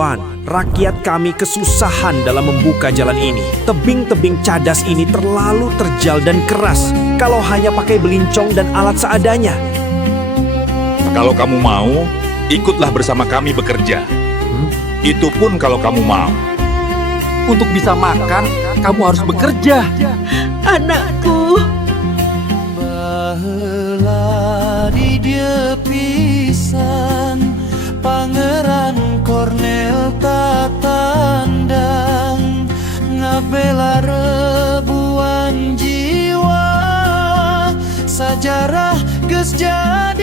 Tuan, rakyat kami kesusahan dalam membuka jalan ini. Tebing-tebing cadas ini terlalu terjal dan keras kalau hanya pakai belincong dan alat seadanya. Kalau kamu mau, ikutlah bersama kami bekerja. Itu pun kalau kamu mau. Untuk bisa makan, kamu harus bekerja. Anakku. Baheula di dieu pisan Pangeran Kornel tatandang ngabela rebuan jiwa, sajarah geus jadi